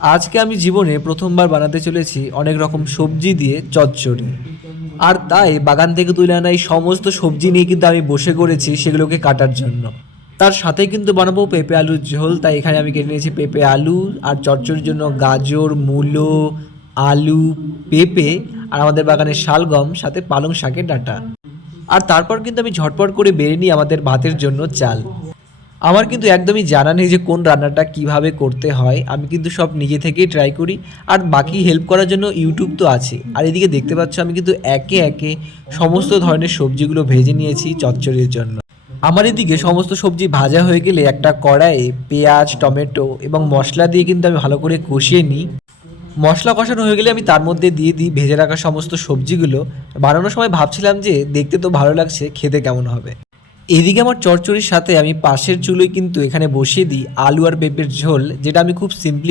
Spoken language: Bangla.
আজকে আমি জীবনে প্রথমবার বানাতে চলেছি অনেক রকম সবজি দিয়ে চচ্চড়ি। আর তাই বাগান থেকে তুলে আনা এই সমস্ত সবজি নিয়ে কিন্তু আমি বসে করেছি সেগুলোকে কাটার জন্য। তার সাথে কিন্তু বানাবো পেঁপে আলুর ঝোল, তাই এখানে আমি কেটে নিয়েছি পেঁপে আলু। আর চচ্চড়ির জন্য গাজর, মূলো, আলু, পেঁপে আর আমাদের বাগানের শালগম, সাথে পালং শাকের ডাঁটা। আর তারপর কিন্তু আমি ঝটপট করে বেড়ে নিই আমাদের ভাতের জন্য চাল। আমার কিন্তু একদমই জানা নেই যে কোন রান্নাটা কিভাবে করতে হয়, আমি কিন্তু সব নিজে থেকেই ট্রাই করি। আর বাকি হেল্প করার জন্য ইউটিউব তো আছে। আর এদিকে দেখতে পাচ্ছ আমি কিন্তু একে একে সমস্ত ধরনের সবজিগুলো ভেজে নিয়েছি চচ্চড়ির জন্য। আমার এদিকে সমস্ত সবজি ভাজা হয়ে গেলে একটা কড়াইয়ে পেঁয়াজ, টমেটো এবং মশলা দিয়ে কিন্তু আমি ভালো করে কষিয়ে নিই। মশলা কষানো হয়ে গেলে আমি তার মধ্যে দিয়ে দিই ভেজে রাখা সমস্ত সবজিগুলো। বানানোর সময় ভাবছিলাম যে দেখতে তো ভালো লাগছে, খেতে কেমন হবে। এদিকে আমার চচ্চড়ির সাথে আমি পাশের চুলোয় কিন্তু এখানে বসিয়ে দিই আলু আর পেঁপের ঝোল, যেটা আমি খুব সিম্পলি